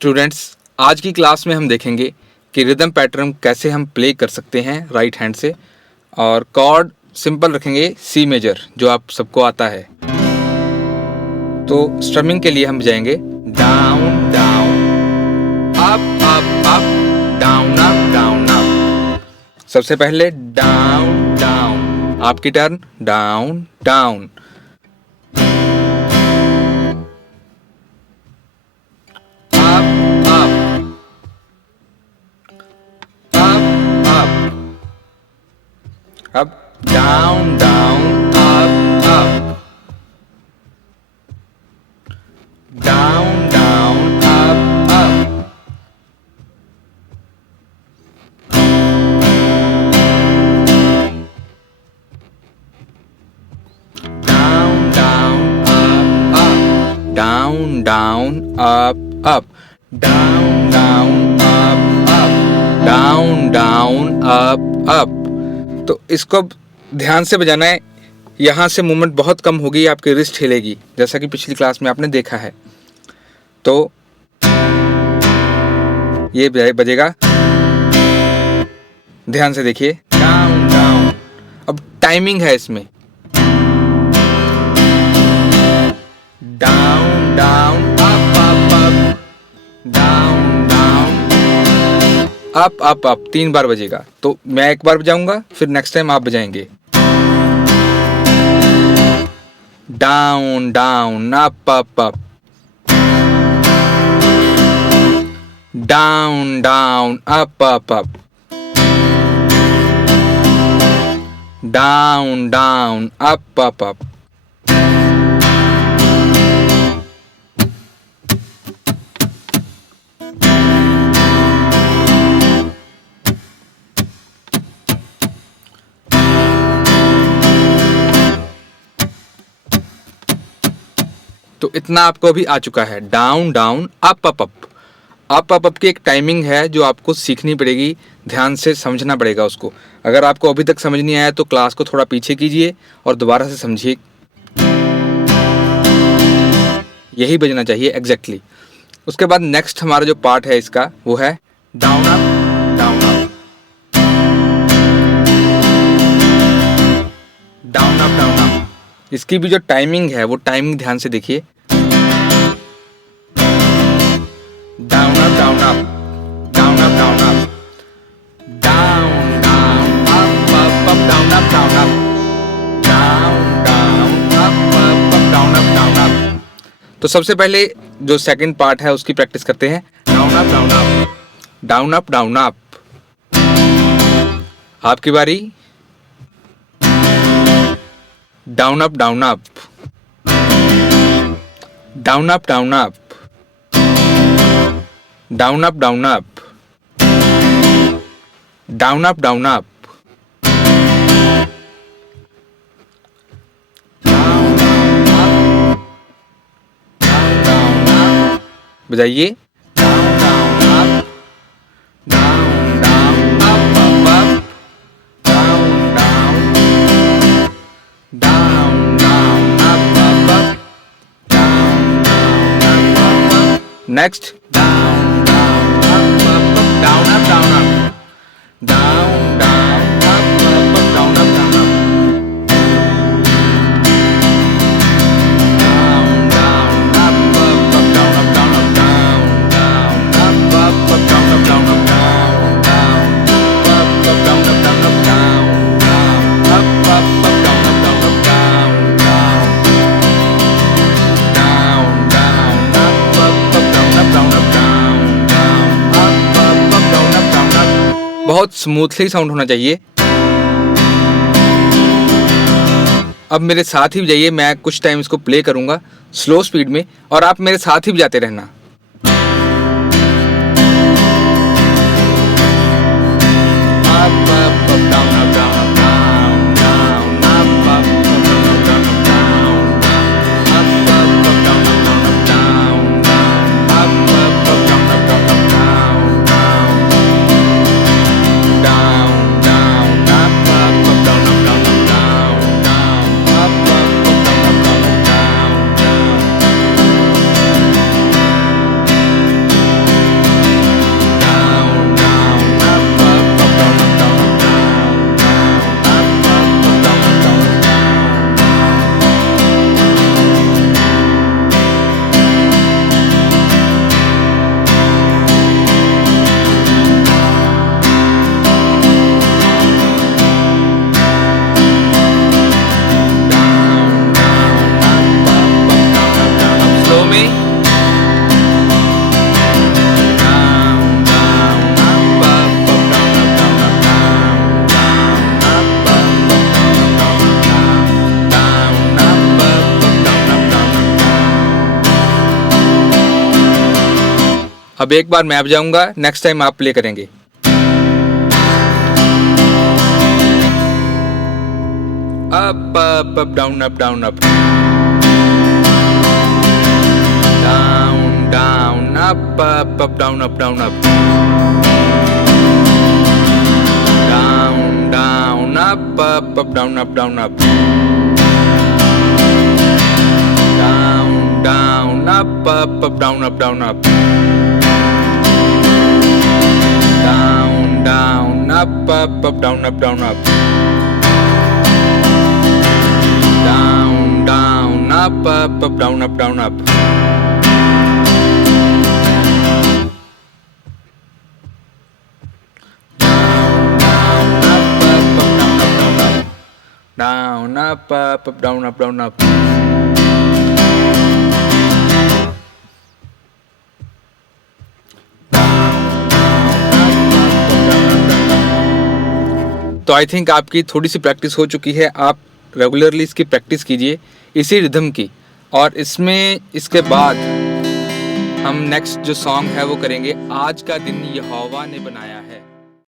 स्टूडेंट्स, आज की क्लास में हम देखेंगे कि रिदम पैटर्न कैसे हम प्ले कर सकते हैं राइट हैंड से, और कॉर्ड सिंपल रखेंगे सी मेजर जो आप सबको आता है। तो स्ट्रमिंग के लिए हम बजाएंगे down down, up up up, down up down up. सबसे पहले डाउन डाउन, आपकी turn, down down, up, down, down, up, up, down, down, up, up, down, down, up, up, down, down, up, up, down, down, up, up, down, down, up, up। तो इसको ध्यान से बजाना है। यहाँ से मूवमेंट बहुत कम होगी, आपकी रिस्ट हिलेगी, जैसा कि पिछली क्लास में आपने देखा है। तो ये बजेगा, ध्यान से देखिए, डाउन डाउन। अब टाइमिंग है इसमें, down down, up up up, down down, up up up, 3 बार बजेगा। तो मैं एक बार बजाऊंगा, फिर नेक्स्ट टाइम आप बजाएंगे, down down, up up up, down down, up up up, down down, up up up. तो इतना आपको अभी आ चुका है, down down, up up up. Up up up की एक टाइमिंग है जो आपको सीखनी पड़ेगी, ध्यान से समझना पड़ेगा उसको। अगर आपको अभी तक समझ नहीं आया तो क्लास को थोड़ा पीछे कीजिए और दोबारा से समझिए। यही बजना चाहिए एग्जैक्टली। उसके बाद नेक्स्ट हमारा जो पार्ट है इसका, वो है down up down up, down up down up. इसकी भी जो टाइमिंग है वो टाइमिंग ध्यान से देखिए, down up down up, down up down up, down down, up up up, down up down up, down down, up up up, down up down up. तो सबसे पहले जो सेकंड पार्ट है उसकी प्रैक्टिस करते हैं, down up down up, down up down up. आपकी बारी, down up down up, down up down up, down up down up, down up down up, बजाइए, down down up, down down, up up up, down down, down down, up up up, down down, up up up. Next, down down, up up up, down up down up, down down, up up up, down up down up, down down, up up up, down up down up, down down, up up up, down up down up, down down, up up, down up down up, down down, up up up, down up down up, down down, down down, up up up, down up down up, down down, up up up, down up down up. बहुत smoothly sound होना चाहिए। अब मेरे साथ ही बजाइए, मैं कुछ टाइम इसको प्ले करूंगा स्लो स्पीड में, और आप मेरे साथ ही बजाते रहना। Up, up, up, down, up, down, up, down, down, up, up, up, down, up, down, up, down, down, up, up, up, down, up, down, up, down, down, up, up, up, down, up, down, up, down, down, down, down, up, up, up, down, up, down, up, down, down, up, up, up, down, up, down, up, down, down। अब एक बार मैं बजाऊंगा, next time आप प्ले करेंगे। Up up up down up down up down down up up up down up down up down down up up up down up down up down down up up down up down up down down up up down up down up down down up up down up down up down up up down up down up तो I think आपकी थोड़ी सी प्रैक्टिस हो चुकी है। आप रेगुलरली इसकी प्रैक्टिस कीजिए इसी रिदम की, और इसमें इसके बाद हम नेक्स्ट जो सॉन्ग है वो करेंगे, आज का दिन यहोवा ने बनाया है।